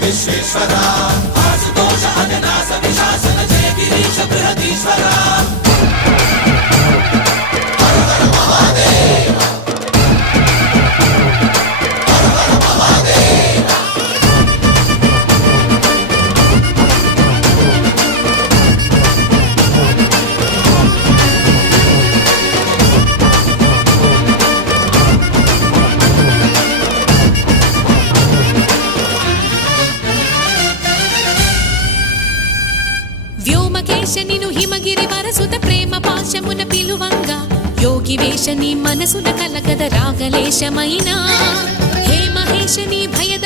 విశ్వేశ్వరా ఆశుతోష అవినాశ విశాసన జయ గిరీశ బృహదీశ్వరా హర హర మహాదేవ హర హర మహాదేవ వ్యోమకేశనిను హిమగిరి వరసుత ప్రేమ పాశమున పిలువంగా యోగి వేషని మనసున కలగద రాగలేశమైనా హే మహేశని భయద